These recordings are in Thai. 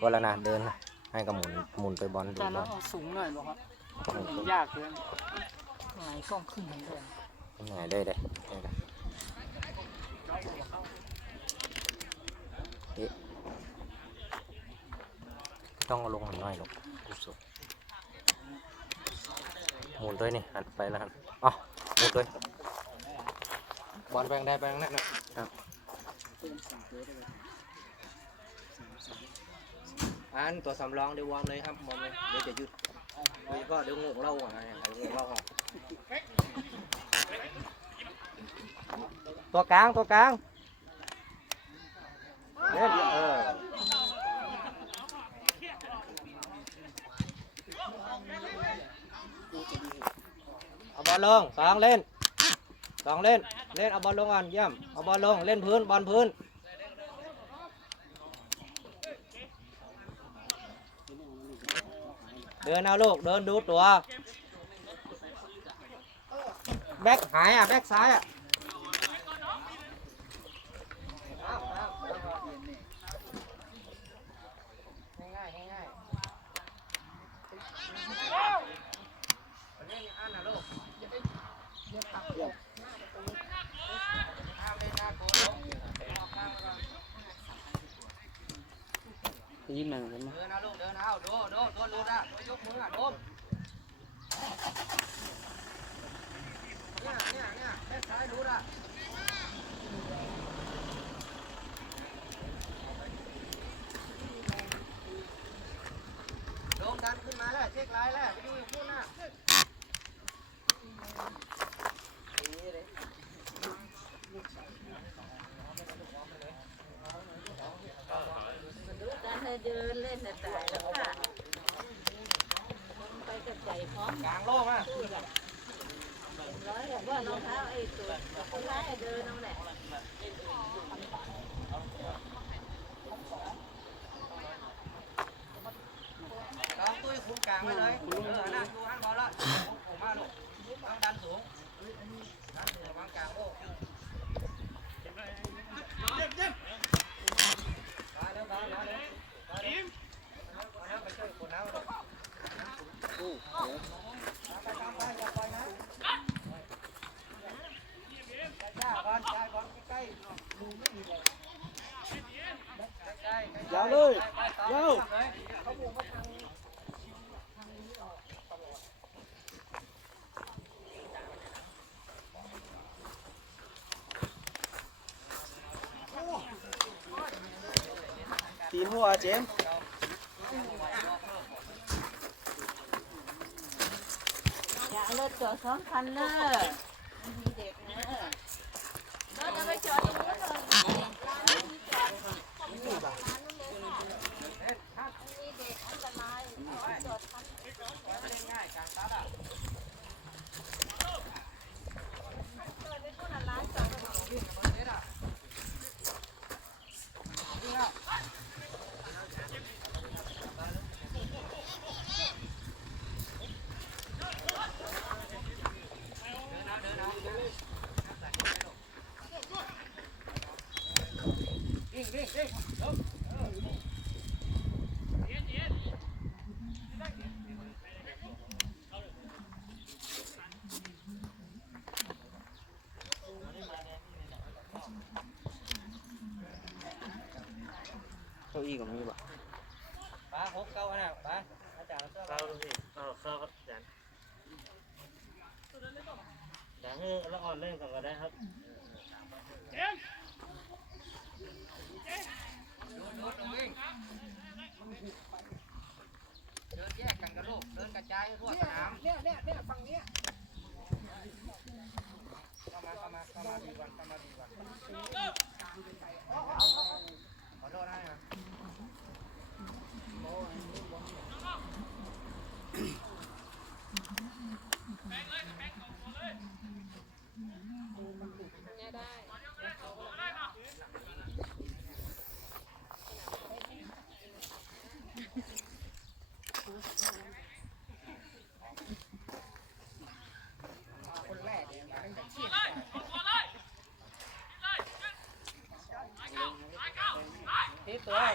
ก็แล้วนะเดินนะให้กับหมุนหมุนไปบอลดูแต่บเราอลเอาสูงหน่อยบอกครับมันยากเกินหงายกล้องขึ้นเหมือนเดิมยังไงได้ได้ได้ได้เอ๊ะต้องเอาลงหน่อยลงกูสุดหมุนด้วยนี่หันไปแล้วหันอ๋อหมุนด้วยบอลแบงได้แบงนั่นนะครับ อันตัวสำรองเดี๋ยววางเลยครับมองเลยเดี๋ยวจะหยุดโดยเฉพาะเดี๋ยวงงเล่าอะเดี๋ยวงงเล่าอะตัวกลางตัวกลางเล่นเออเอาบอลลงสองเล่นสองเล่น เล่นเอาบอลลงก่อนเยี่ยมเอาบอลลงเล่นพื้นบอลพื้น เดินเอาลูกเดินดูตัว แบ็คหายอะ แบ็คซ้ายอะ ง่ายๆง่าย ๆยิ้มหน่อยกันนะเดินนะลูกเดินเอาดูดูตัวหลุดอะยกมืออะโดมเนี่ยเนี่ยเนี่ยแค่ซ้ายหลุดอะโดมดันขึ้นมาแล้วเช็คไลน์แล้วไปดูอยู่พุ่นน่ะนี่เลย การให้เดินเล่นแต่ตายแล้วค่ะไปกับใจพร้อม กลางโล่งอะ ร้อยแบบว่ารองเท้าไอ้ตัวคนร้าย เดินนั่นแหละลองตุ้ยคุมกลางไว้เลยเออนั่งดูหันบอลละผมมาลูกต้องดันสูงดันสูงวางกลางโอ้มาเร็วมาเร็วมาเร็วมาเร็วมาเร็วไปช่วยคนน้ำเลยไปตามไปอย่าปล่อยนะจ้าบอลจ้าบอลใกล้ๆใกล้ๆ ยาวเลยยาว เขาบวกมาทาง ตีนหัวเจมอย่าเอารถจอดสองคันเลยมีเด็กนะเราจะไปจอดตรงนู้นเลยร้านนี้จอดมีเด็กอันตรายจอดคัน เล่นง่ายกลางตัดอะ เปิดไปพุ่นร้านจอดตรงนู้น วิ่งวิ่งวิ่ง เก้าอี้กับมีบ่ป้าหกเก้าอันน่ะป้าอาจารย์เสื้อเข้าดูสิเอาเข้าครับอาจารย์เดี๋ยวให้ละอ่อนเล่นก่อนก็ได้ครับ ดูดูตรงวิ่งเดินแยกกันกับลูกเดินกระจายทั่วสนามเนี่ยเนี่ยเนี่ยฝั่งนี้ยเข้ามาเข้ามาเข้ามาดีวันเข้ามาดีวันขอโทษนะที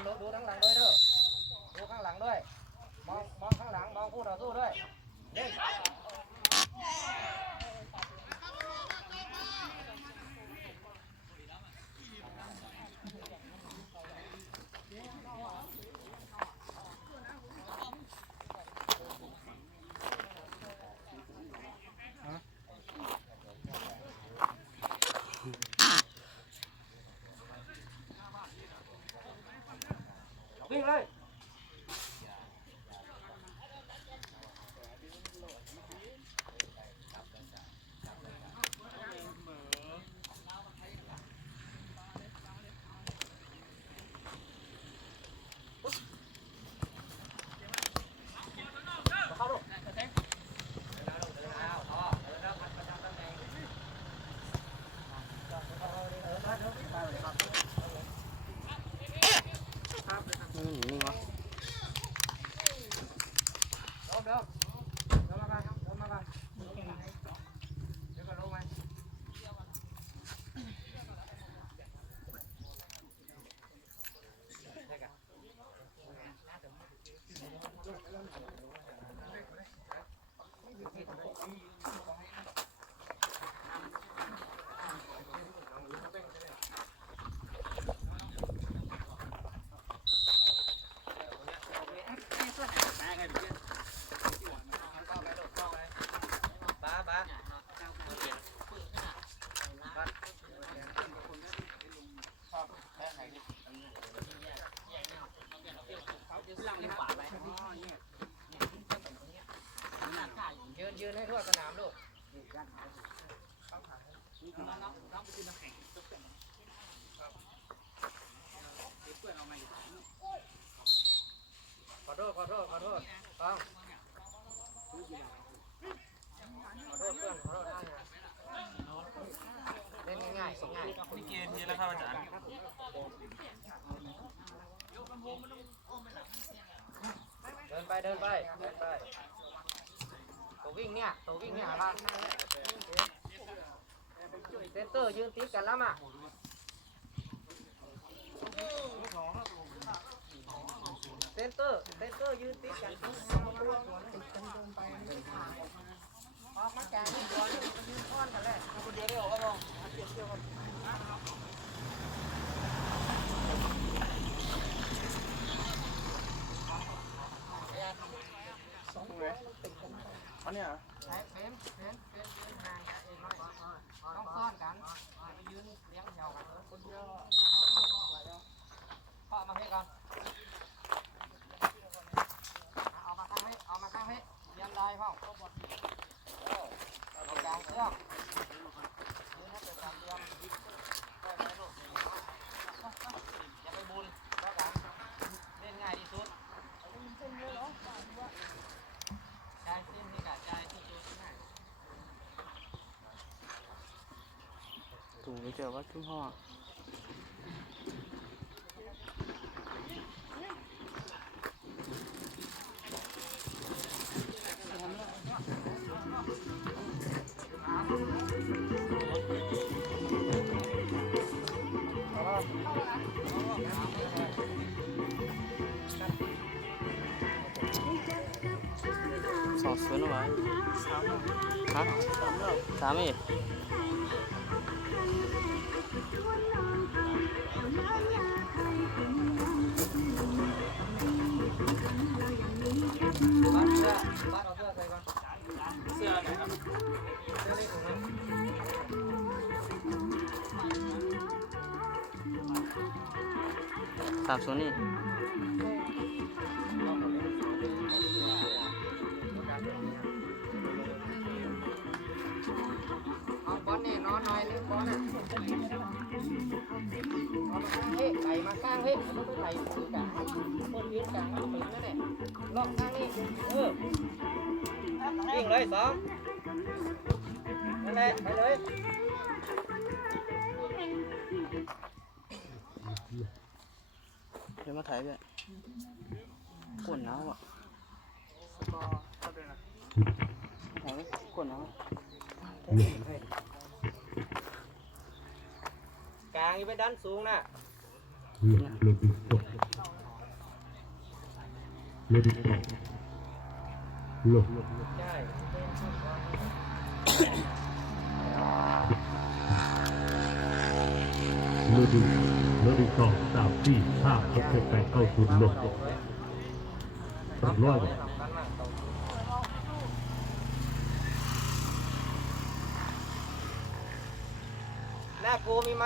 ตัวดูดูทั้งหลังด้วย เพื่อนขอโทษนะเล่นง่ายๆง่ายนี่เกมนี้แล้วครับอาจารย์เดินไปเดินไปเดินไปตัววิ่งเนี่ยตัววิ่งเนี่ยครับเซนเตอร์ยืนติดกันแล้วอะ นเตอร์เซนเตอร์ยืนติดกันออกมาแกงนี่ตัวนี่ยืนอ้อนกันเลยคนเดียวได้ออกก็มองเกี่ยวเกี่ยวกันอันเนี้อะ ถูกไปเจอว่าชุ่มห่อ สองศูนย์เอาไว้ครับสามอีก สามศูนย์นี่เอาบอลนี่นอนหน่อยนึงบอลน่ะเอามาข้างเฮ้ไหลมาข้างเฮ้มันต้องไปไหลคือกลางคนยืนกลางมันถึงนั่นแหละลอกข้างนี้เออวิ่งเลยสองนั่นแหละไปเลย มาถ่ายแบบกวนหนาวอะถ่ายไหมกวนหนาวกลางอยู่ไปดันสูงนะเเลยดิตกลงใช่เลยดิ เลยดิสองสามสี่ห้าหกเจ็ดแปดเก้าศูนย์ลงสามร้อยบาทหน้าโกมีไหม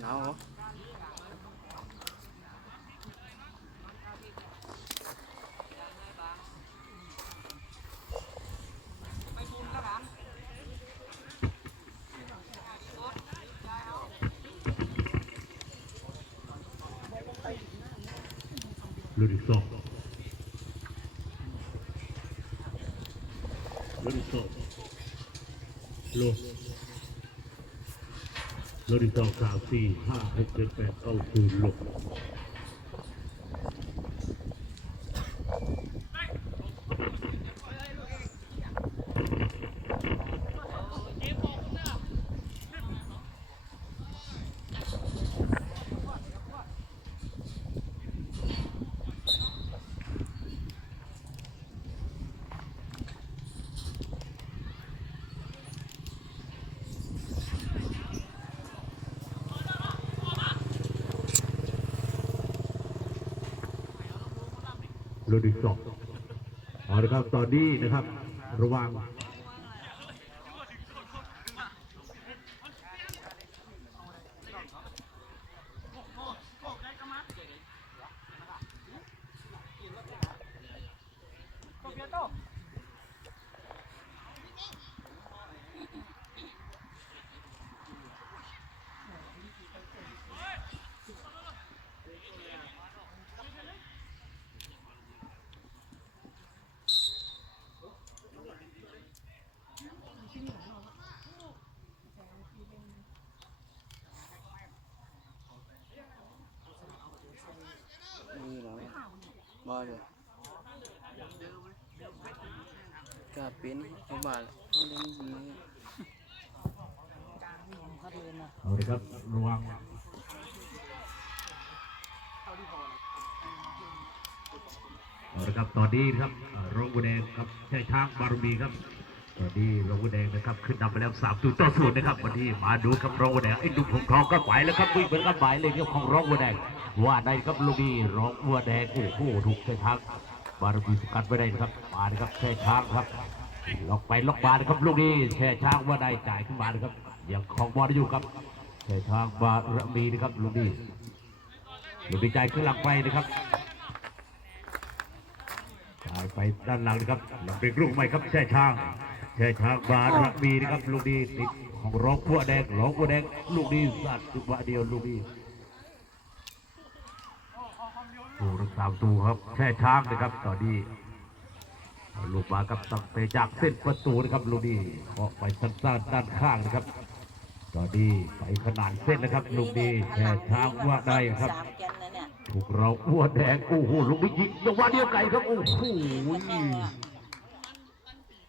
นเอาเหรอเลยดิสองเลยดิสองล ลยดิสองสามสี่ห้าหกเจ็ดแปดเก้าศูนย์ลง โร ดิสองเอาละครับตอนนี้นะครับ ระหวัง เลยกาเป็นเอาบาเลเอาเล่นนี้เอาเละครับระวังเอาละครับตอนนี้นะครับโรงวัวแดงครับใช่ช้างบารมีครับ ตอนนี้โรงวัวแดงนะครับขึ้นนำไปแล้วสามตัวต่อศูนย์นะครับวันนี้มาดูครับโรงวัวแดงไอ้ดุมของทองก็ไหวแล้วครับวิ่งเหมือนกับไหวเลยครับของโรงวัวแดง ว่าได้ครับลูกนี้โรงวัวแดงโอ้โหถูกใช่ช้างบารมีสกัดไว้ได้นะครับมานะครับใช่ช้างครับล็อกไปล็อกมานะครับลูกนี้แช่ช้างว่าได้จ่ายขึ้นมานะครับยังของบอลอยู่ครับแช่ช้างบารมีนะครับลูกนี้ลูกนี้จ่ายขึ้นหลังไปนะครับจ่ายไปด้านหลังนะครับหลังเป็นลูกใหม่ครับแช่ช้างแช่ช้างบารมีนะครับลูกนี้ติดของร้องพัวแดงร้องพัวแดงลูกนี้สัตว์จังหวะเดียวลูกนี้ ผู้รักษาประตูครับแช่ช้างนะครับตอนนี้ลูกมากับตั้งแต่จากเส้นประตูนะครับลูกนี้เคาะไปสั้นๆด้านข้างนะครับตอนนี้ไปขนาดเส้นนะครับ ลูกนี้แช่ช้างว่าได้ครับสามแกนเลยเนี่ยถูกเราอ้วนแดงโอ้โหลูกนี้ยิงจังหวะเดียวไก่ครับโอ้โห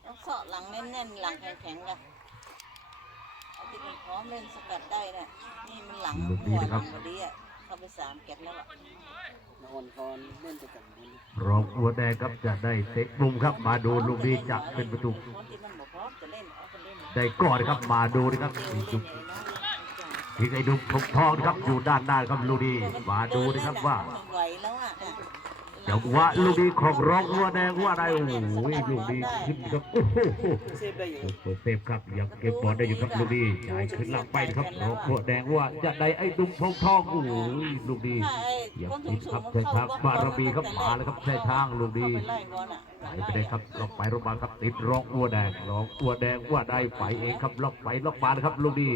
ต้องเสาะหลังแน่นๆหลังแข็งๆกันเอาที่มันพร้อมเล่นสกัดได้เนี่ยนี่มันหลังหัวหลังพอดีอะเข้าไปสามแกนแล้วล่ะ รองอัวแดงครับจะได้เตะมุมครับ มาดูลูกนี้จะเป็นประตูได้ก่อนครับมาดูนะครับนี่จุ๊บทิ้งไอ้ดุมทองทองครับอยู่ด้านหน้าครับลูกนี้มาดูนะครับว่า จังหวะลูกนี้ของรองอ้วแดงว่าได้โอ้โหลูกนี้ขึ้นครับโอ้โหเซฟได้อยู่เซฟครับยังเก็บบอลได้อยู่ครับลูกนี้จ่ายขึ้นหลังไปครับรองอ้วแดงว่าจะได้ไอ้ดุมทองทองโอ้โหลูกนี้ถ้าไอ้ยังคนติดครับใช่ทางเข้บารมีครับมาแล้วครับใช่ทางลูกเข้านี้ไปไล่บอลอะไปได้ครับล็อกไปล็อกมาครับติดรองอ้วแดงรองอ้วแดงว่าได้ไปเองครับล็อกไปล็อกมานะครับลูกนี้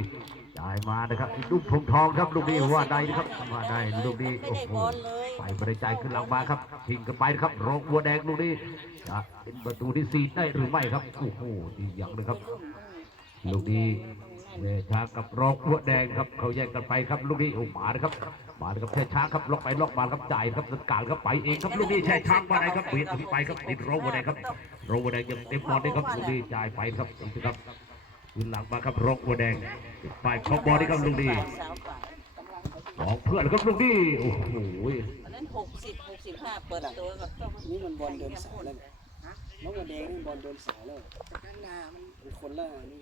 จ่ายมานะครับลูกทองทองครับลูกนี้ว่าได้นะครับว่าได้ลูกนี้โอ้โหบอลเลยไปบริจายขึ้นหลังมาครับทิ้งกันไปนะครับรองอ้วแดงลูกนี้จะเป็นประตูที่สี่ได้หรือไม่ครับโอ้โหดีอย่างเลยครับ ลูกนี้เวชากับรองอ้วแดงครับเขาแย่งกันไปครับลูกนี้โอ้หมานะครับหมานะครับแช่ช้างครับล็อกไปล็อกมาครับจ่ายครับสกัดครับไปเองครับลูกนี้แช่ช้างมาได้ครับเบียดไปครับติดรองอ้วแดงครับโรบแดงยังเต็มบอลได้ครับลูกดีจ่ายไปครับอีกครับ ขึ้นหลังมาครับโรบแดงไปของบอลได้ครับลูกดีสาวฝ่ายสองเพื่อนครับลูกดีโอ้โหอันนั้นหกสิบหกสิบห้าเปิดตัวกับเจ้านี่มันบอลเดินสายแล้วน้องกระแดงนี่บอลเดินสายแล้วเป็นคนละนี่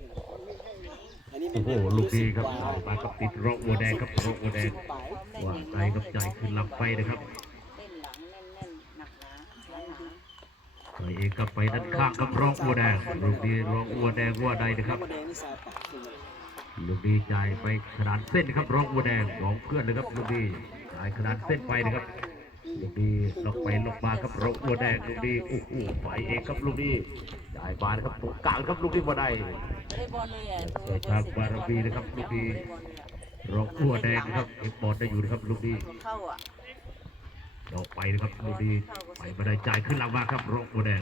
อันนี้มัโอ้นโหลูกดีครับจ่ายมาครับติดโรบแดงครับโรบแดงปลายว่าใจครับจ่ายขึ้นหลังไปนะครับ เล่นหลังแน่นๆหนักหนาหนาหนา ไปเองกับไปด้านข้างครับโรบแดงลูกดีโรบแดงว่าใดนะคน้อรังบกระแดงนี่สายปากขึ้นเลยลูกดีจ่ายไปขนาดเส้นครับโรบแดงของเพื่อนนะครับลูกดีจ่ายขนาดเส้นไปนะครับลูกดีลงไปลงมาครับโรบแดงลูกดีโอ้โหไปเองครับลูกดีจ่ายมานครับตรงกลางครับลูกดีว่าใดไม่ได้บออะเปิดทางบารมีนะครับลูกดีรองอ้วแดงครับเอ็กบอลได้อยู่นะครับลูกดีเข้าอะ ออกไปนะครับลูกดีไปไม่ได้จ่ายขึ้นหลังมาครับรองอ้วแดง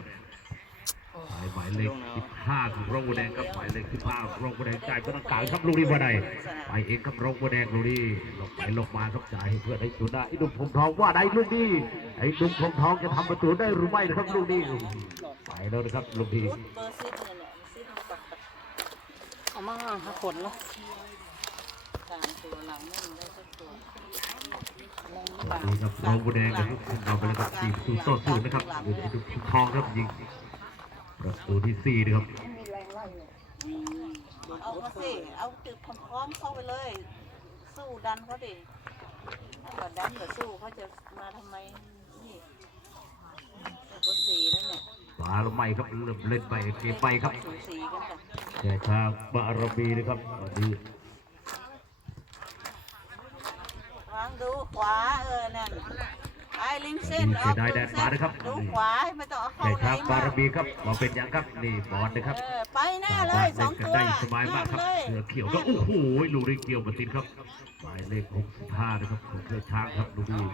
หมายหมายเลข15ของรองอ้วแดงครับหมายเลข15ของรองอ้วแดงจ่ายไปทางกลางครับลูกดีว่าใดไปเองครับรองอ้วแดงลูกดีลงไปลงมาครับจ่ายให้เพื่อนให้จุดได้ไอ้ดุมพงทองว่าใดลูกดีไอ้ดุมพงทองจะทำประตูได้หรือไม่นะครับลูกดีไปแล้วนะครับลูกดีเอร์ซิปเนี่ยเอามาหาผลแล้วสามตัวหลังไม่ได้สัก ตัวนี่ครับรองอ้วแดงนะครับขึ้นมาไปแล้วครับสี่ประตูต่อศูนย์นะครับอยู่ในดุมพงทองครับยิงประตูที่สี่นะครับเอามาสิเอาตึกพร้อมๆเข้าไปเลย สู้ดันเขาดิถ้าเกิดดันกับสู้เขาจะมาทำไมนี่ตัวสี่แล้วเนี่ยมาล้วไม่ครับเริ่มเล่นไปเกไปครับแต่ทางบารมีนะครับตอนนี้ วางดูขวาเออนั่นไอ้ริมเส้นออกดูเส้นดูขวาไม่ต้องเอาเข้าแต่ไหนทางบารมามีครับมาเป็นอย่างครับนี่บอลนะครับเออไปหน้าเลยสองตัวได้สบายมากครับเลยเสือเขียวก็โอ้โหลูกนี้เกี่ยวมาติดครับหมายเลข65นะครับของเสือช้างครับลูกนี้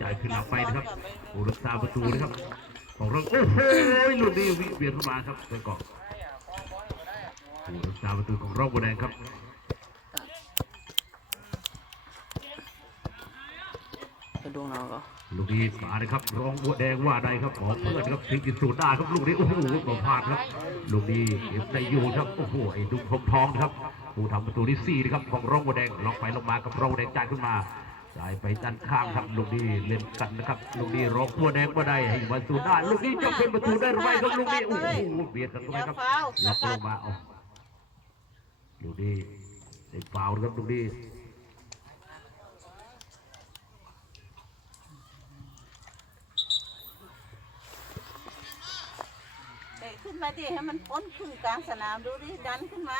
จ่ายขึ้นหลังไปนะครับผู้รักษาประตูนะครับของเราโอ้โหลูกนี้วิ่งเบียดเข้ามาครับไปก่อนผู้รักษาประตูของเราบัวแดงครับ จะดูเราก็ลูกนี้มาเลยครับรองบัวแดงว่าใดครับขอเพื่อนครับสิงห์สูดได้ครับลูกนี้โอ้โหต่อพลาดครับ ลูกนี้เก็บได้อยู่ครับโอ้โหไอ้ดุมทองทองนะครับผู้ทำประตูที่สี่นะครับของรองบัวแดงลองไปลงมากับรองบัวแดงจ่ายขึ้นมาจ่ายไปด้านข้างครับลูกนี้เล่นกันนะครับลูกนี้รองบัวแดงว่าได้ให้มาสูดได้ลูกนี้จะเป็นประตูได้หรือไม่ครับลูกนี้โอ้โหเบียดกันอเข้าไปย่าครับฟาวสล็อกกัลดงมาเอาลูกนี้เป็นฟาวล์นะครับลูกนี้ เตะขึ้ นมาดิให้มันพ้นครึ่งกลางสนามดูดิดันขึ้นมา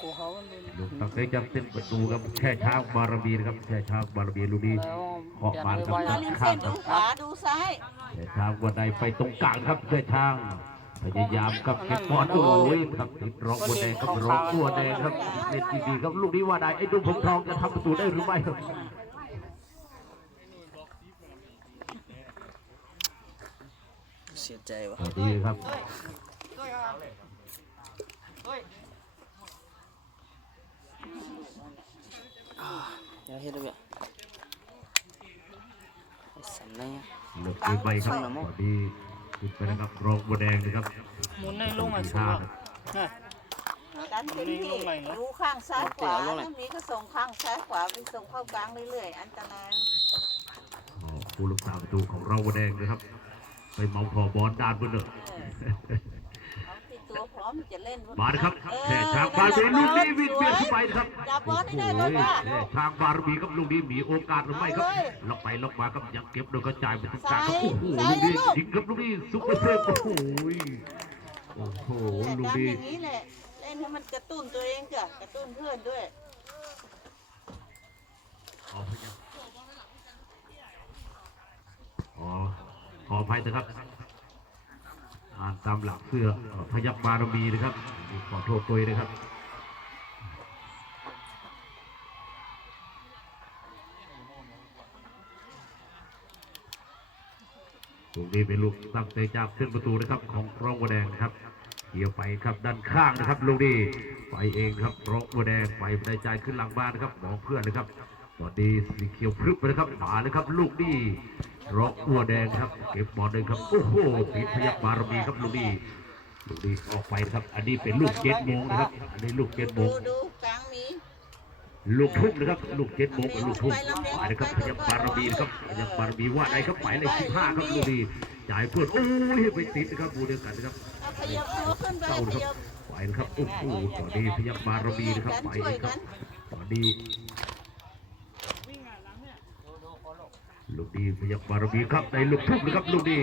กูเขามันเลยลูกตั้งใจจำเส้นประตูครับแค่เช้าบารมีนะครับแค่เช้าบารมีลูกนี้แล้วเคาะมาครับมาริมเส้นดูขวาดูซ้ายแต่ทางวันใดไปตรงกลางครับเพื่อทางพยายามครับเก็บบอลโอ้ยครับติดรองบัวแดงครับรองบัวแดงครับเล่นดีๆครับลูกนี้ว่าได้ไอ้ดุมผมทองจะทำประตูได้หรือไม่ครับ เสียใจว่ะตอนนี้ครับ ตุ้ยครับตุ้ยอย่าเฮ็ดเลยสันเลยเลือกไปครับตอนนี้ขึ้นไปนะครับรองบัวแดงนะครับหมุนในลงไอ้ที่สุห้าดครับดันเต็มที่รู้ข้างซ้ายขวาถ้ามีก็ส่งข้างซ้ายขวาไปส่งเข้ากลางเรื่อยๆ อันตรายอ๋อผู้รักษาประตูของเราบัวแดงนะครับไปเมาคอบอลด้านบนเลย เอาที่ตัวพร้อ มจะเล่นมาเลยครับแค่ช้างบารมีลูกนี้วิ่งเบียดเข้าไปนะครับจับบอลให้โอ้ได้โหก่อนว่าแค่ช้างบารมีครับลูกนี้มีโอกาสหรือไม่ครับล็อกไปล็อกมาครับยังเก็บโดยกระจายไปทุกทางครับโอ้โหลูกนี้ยิงครับลูกนี้ซุปเปอร์เซฟโอ้โหโอ้โหลูกดันนี้อย่างนี้แหละเล่นให้มันกระตุ้นตัวเองจ้ะกระตุ้นเพื่อนด้วยขอพยัญอ๋อขออภัยนะครับ อ่านตามหลักเสื้อเอ่อพยับบารมีนะครับ ขอโทษตัวเองนะครับตรงนี้เป็นลูกตั้งใจจากขึ้นประตูนะครับของร้องวัวแดงนะครับเกี่ยวไปครับด้านข้างนะครับลูกนี้ไปเองครับร้องวัวแดงไปได้ใจขึ้นหลังบ้านนะครับมองเพื่อนนะครับ ตอนนี้สีเขียวพรึบไปนะครับมาเลยครับ ลูกนี้รองวัวแดงครับ เก็บบอลเลยครับ โอ้โหติดพยับบารมีครับลูกนี้ลูกนี้ออกไปครับ อันนี้เป็นลูกเจ็ดโมงนะครับ อันนี้ลูกเจ็ดโมงดูกตบงลูกทุ่งนะครับ ลูกเจ็ดโมงกับลูกทุ่งหมายนะครับพยับบารมีนะครับพยับบารมีว่าไหนครับหมายเลขสิบห้าครับลูกนี้จ่ายเพื่อนโอ้ยไปติดนะครับบูเดียวกันนะครับเขยับตัวขึ้นไปเข้านะครับบไปนะครับโอ้โหตอนนี้พยับบารมีนะครับไปนะครับตอนนี้ ลูกดีพยับบารมีครับในลูกทุ่งนะครับลูกดี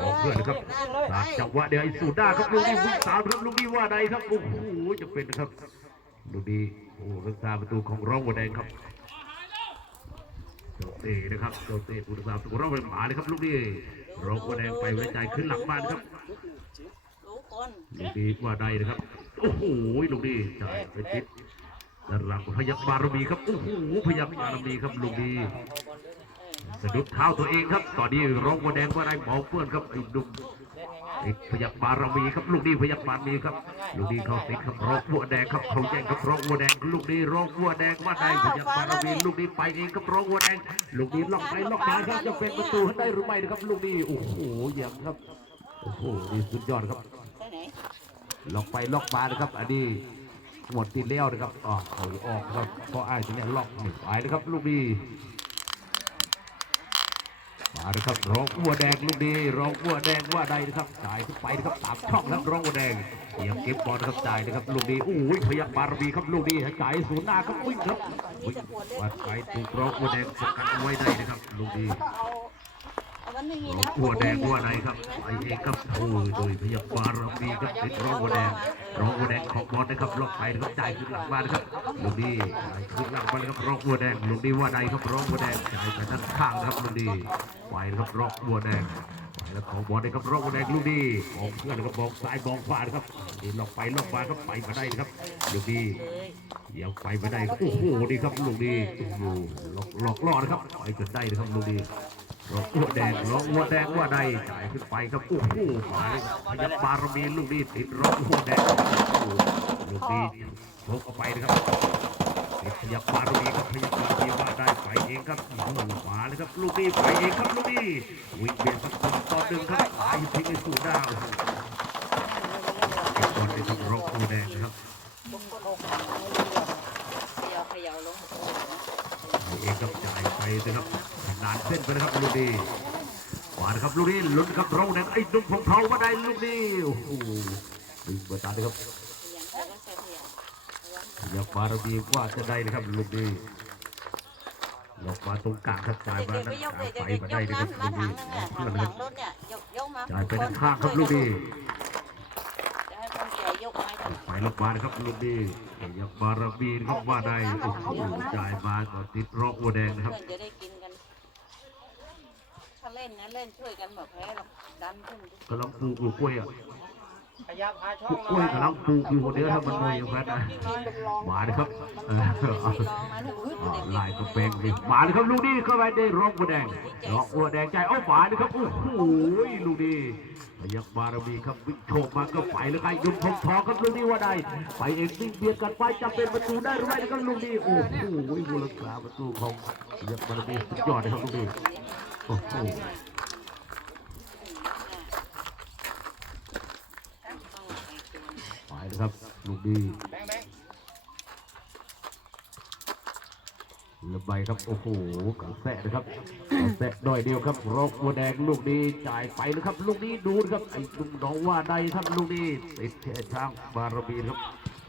ของเพื่อนนะครับนั่นเลยจากจังหวะเดียวไอ้สูด้าครับลูกดีวิ่งตามครับลูกดีว่าใดครับโอ้โหจะเป็นนะครับ ลูกดีโอ้รักษาประตูของร้องวัวแดงครับโจเต้นะครับโจเต้ผู้รักษาประตูร้องวัวแดงหมาเลยครับ ลูกดีร้องวัวแดงไปไว้ใจขึ้นหลังบ้านครับลูกดีว่าใดนะครับโอ้โหลูกดีจ่ายไปติดด้านหลังพยับบารมีครับโอ้โหพยับบารมีครับลูกดี สะดุดเท้าตัวเองครับ ตอนนี้ร้องวัวแดงว่าได้หมอเพื่อนครับไอ้ดุมไอ้พยับบารมีครับลูกดีพยับบารมีครับลูกดีเขาติดครับร้องวัวแดงครับเขาแย่งครับร้องวัวแดง ลูกดีร้องวัวแดงว่าได้พยับบารมีลูกดีไปเองครับร้องวัวแดง ลูกดีล็อกไปล็อกมาครับจะเป็นประตูให้ได้หรือไม่นะครับ ลูกดีโอ้โหยี่ยมครับโอ้โหนี่สุดยอดครับล็อกไปล็อกมานะครับ อันนี้หมดติดแล้วนะครับอ๋อเขาออกครับเพราะไอ้ายตัวเนี้ยล็อกหนึ่งไปนะครับ ลูกนี้ เอานะครับร้องวัวแดงลูกดีร้องวัวแดงว่าใดนะครับจ่ายขึ้นไปนะครับสามช่องครับร้องวัวแดงเสียงเก็บบอลนะครับจ่ายนะครับลูกดีโอ้ยพยักบารมีครับลูกดีจ่ายศูนย์หน้าครับวิ่งครับวิ่งวัดไปถูกร้องวัวแดงสกัดเอาไว้ได้นะครับลูกดีก็เอาเอามันไม่มีร้องนะ วัวแดงวัวใดครับไปเองครับโอ้ยโดยพยับบารมีครับติดร้องวัวแดงรองวัวแดงของบอลนะครับล็อกไปนะครับจ่ายขึ้นหลังบ้านะครับลูกดีจ่ายขึ้นหลังบ้าครับรองวัวแดงลูกดีว่าใดครับรองวัวแดงจ่ายไปด้านข้างครับลูกดีไปครับรองวัวแดงไปแล้วของบอลนะครับรองวัวแดงลูกดีมองเพื่อนครับมองซ้ายมองขวานครับนี่ล็อกไปล็อกมาครับไปมาได้นะครับลูกดีเลยเดี๋ยวไปมาได้ครับโอ้โหนี่ครับลูกดีโอ้โหล็อกล็อกล่อนะครับไปจนได้นะครับลูกดี รองวัวแดงรองวัวแดงว่าใดจ่ายขึ้นไปครับโอ้โหมาเลยครับพยับบารมีลูกดีติดรองวัวแดงลูกดีชกออกไปนะครับติดขยับบารมีครับขยับบารมีว่าได้ไปเองครับโอ้โหมาเลยครับลูกนี้ไปเองครับลูกนี้วิ่งเบียดสักคนต่อหนึ่งครับไปทิ้งไอ้สู่ดาวเก็บอลในทางรองคูแดงนะครับขยาขยาลงไปเองครับจ่ายไปนะครับ นานเส้นไปนะครับลูกนี้มาเลยครับลูกนี้ลุ้นครับเรองแดงไอ้ดุมของเขาว่าได้ลูกนี้โอ้โหดึงประตานนะครับขยันแต่ก็ใส่ขยันขยับารมีว่าจะได้นะครับลูกนี้ลงมาตรงกลางครับจ่ายมากๆด้าไปนไปมาได้นะครับลูกนี้หลังรถเนี่ยยกยกมาจ่ายไปด้านข้างครับลูกนี้ไปลงมานะครับลูกนี้ขยับบารมีครับว่าได้โอ้โหจ่ายมาก่อนติดรอกวัวแดงนะครับ เพื่อนจะได้กินกัน ถ้า เล่นนะเล่นช่วยกันแบบแพ้หรอกดันขึ้นกำลังปลูกลูกกล้วยอะขยับหาช่องกล้วยกำลังปลูกอยู่เดี๋ยวถ้ามันรวยอย่างนั้นนะมาเลยครับเออเอาลองนะลูกอ่าลายกระเบงดิมาเลยครับลูกนี้เข้าไปได้รองบัวแดงรองบัวแดงใจเอาฝาเลยครับโอ้โหลูกนี้พยักบารมีครับวิ่งโฉบมาก็ไปแล้วไงยุบทองทองครับลูกนี้ว่าได้ไปเองวิ่งเบียดกันไปจะเป็นประตูได้หรือไม่นะครับลูกนี้โอ้โหมูลค่าประตูของพยักบารมีสุดยอดเลยครับลูกนี้โอ้โหไปนะครับ ลูกนี้แบงค์แบงค์ระบายครับ โอ้โหกังแสะนะครับกังแสะด้อยเดียวครับรอกบัวแดงลูกนี้จ่ายไปนะครับ ลูกนี้ดูนะครับไอ้ลุงน้องว่าใดครับลูกนี้ติดแค่ช้างบารมีนะครับ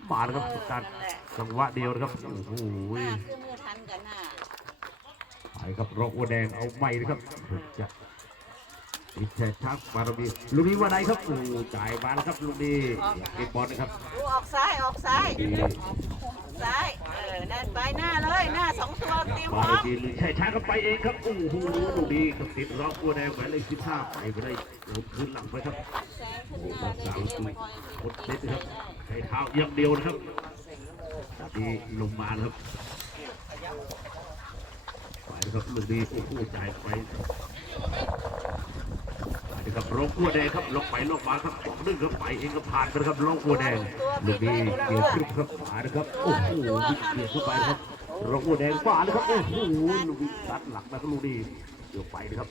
มาแล้วครับสกัดจังหวะเดียวนะครับโอ้โหหน้าคือมือทันกันหน้าไปครับรอกบัวแดงเอาไม่นะครับจะ ติดแค่ช้างบารมีลูกนี้ว่าใดครับโอ้โหจ่ายมาแล้วครับลูกนี้เก็บบอลนะครับดูออกซ้ายออกซ้ายดีซ้ายเออนั่นไปหน้าเลยหน้าสองตัวเตรียมพมาร้อมดีหรือใช่ช้างก็ไปเองครับโอ้โหลูกนี้ครับติดรอกบัวแดงหมายเลขสิบห้าไปไปได้โดนคืนหลังไปครับแซงขึ้นหน้าได้จะได้พอยหมดเล็ดนะครับใช้เท้าอย่างเดียวนะครับนี่ลงมานะครับไปนะครับลูกนี้โอ้โหจ่ายไปไปนะ ครับลงกัวแดงครับลงไปลงมาครับสองหนึ่งครับไปเองก็ผ่านไปนะครับลงกัวแดงลูกนี้เกี่ยวขึ้นครับขวานะครับโอ้โหวิ่งเกี่ยวเข้าไปนะครับลงกัวแดงขวานะครับโอ้โหลูกนี้ตัดหลังนะครับลูกนี้เดี๋ยวไปนะครับ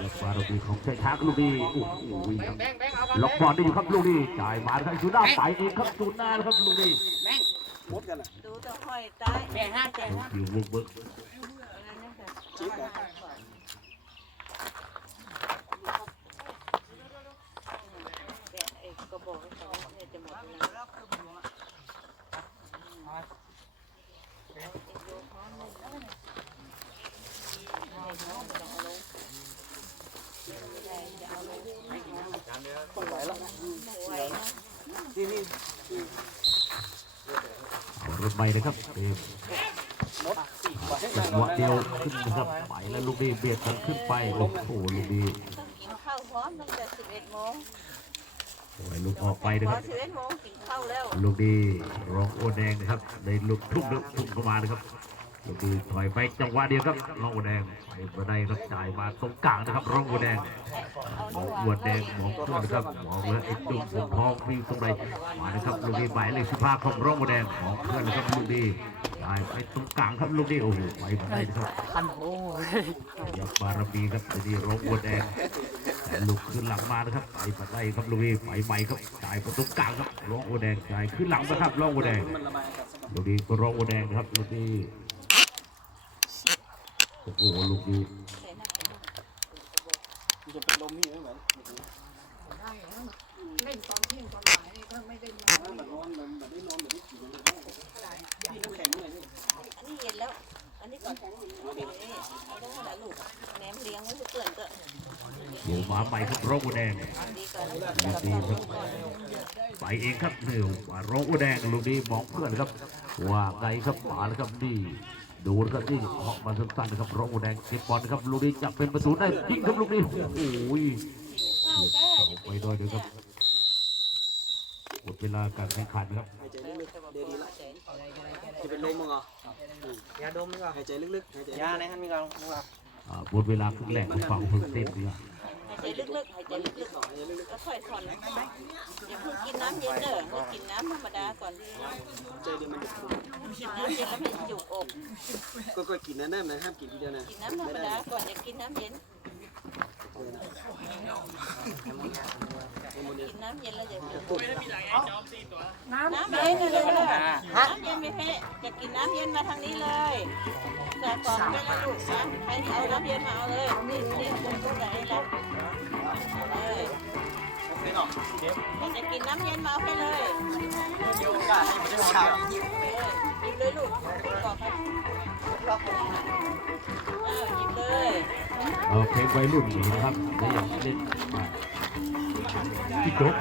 แล้วฟาโรบีของใช้ช้างลูกนี้โอ้โหวิ่งครับแบงค์แบงค์เอาบอลล็อกบอลได้อยู่ครับลูกนี้จ่ายมาครับจูด้าไปเองครับจูด้านะครับลูกนี้แบงค์มดกันอะดูตัวห้อยใต้แบงค์ห้าแบงค์ห้าอยู่บุกเบิกจิ๊บอะแกะไอ้กระบอกเขาเนี่ยจะหมดนะไหวนะ นี่นี่ เอารถใหม่นะครับเต็มมดปล่อยให้จังหวะเดียวขึ้นนะครับไปแล้วลูกนี้เบียดกันขึ้นไปโอ้โหลูกนี้ต้องกินข้าวพร้อมตั้งแต่11โมงโอ้ยลูกออกไปนะครับ11โมงกินข้าวแล้วลูกนี้ร้องโอแดงนะครับในลูกทุ่มลูกทุ่มเข้ามานะครับลูกนี้ถอยไปจังหวะเดียวครับร้องโอแดงไปมาได้ครับจ่ายมาตรงกลางนะครับร้องโอแดง หมองอวดแดงหมอตัวนะครับหมองเลยไอ้ตุ้มผมทองมีตรงไหนมานะครับลูกนี้หมายเลขสิบห้าของร้องโอแดงของเพื่อนนะครับลูกนี้จ่ายไปตรงกลางครับลูกนี้โอ้โหไปมาได้นะครับคันโอ้ยยักบารมีครับทีนี้ร้องโอแดงแต่ลูกขึ้นหลังมานะครับไปมาได้ครับลูกนี้ไปใหม่ครับจ่ายไปตรงกลางครับร้องโอแดงจ่ายขึ้นหลังนะครับร้องโอแดงมันระบายกับสมองลูกนี้ก็ร้องโอแดงครับลูกนี้โอ้โหลูกนี้ มันจะเป็นลมนี่ไม่เหมือนเล่นตอนเที่ยงตอนบ่ายถ้าไม่ได้นอนแบบนอนแบบแบบได้นอนแบบได้กินเลยพี่น้ำแข็งเลยนี่นนี้เย็นแล้ว อันนี้ก่อนแข็งนี่เอาต้องขนาดลูกแหนมเลี้ยงไว้เพื่อนก็เดี๋ยวมาใหม่ครับโร้องโอแดงดีก่อนดีครับไปเองครับเหนียวมาโร้องโอแดงลูกนี้มองเพื่อนครับ ว่าไงครับมาแล้วครับนี่ ดูนะครับนี่ออกมาสั้นๆนะครับร้องโอแดงเก็บบอลนะครับลูกนี้จะเป็นประตูได้ยิงครับลูกนี้โอ้ยเไปด้วยเดี๋ยวครับหมดเวลาการแข่งขันนะครับหายใจลึกๆเดี๋ยวดีละจะเป็นลมมั้งเหรอยาดมดีกว่าหายใจลึกๆหายใจยาในท่านมีก่อนดีกว่าอ่าหมดเวลาครึ่งแรกของฝั่งพึ่งเต้นดีกว่า หายใจลึกๆหายใจลึกๆแล้วค่อยผ่อนอย่าเพิ่งกินน้ำเย็นเด้อให้กินน้ำธรรมดาก่อนใจเดียวมันจะน้ำเย็นแล้วไม่จุกอกก็ก็กินนะนั่นนะห้ามกินทีเดียวนะกินน้ำธรรมดาก่อนอย่ากินน้ำเย็นกินน้ำเย็นแล้วอย่าจุกอกน้ำเย็นเลยน้ำเย็นไม่แพ้จะกินน้ำเย็นมาทางนี้เลยแต่ก่อนไม่ได้ลูกนะใครเอาน้ำเย็นมาเอาเลยนี่นี่คุณก็ไหนแล้วเลย จะกินน้ำเย็นมาเอาให้เลยหยิบเลยลูกบอกให้อ้าวหยิบเลยเอาเพลงวัยรุ่นอยู่นะครับในอย่างเล่นมาพี่โจ๊ก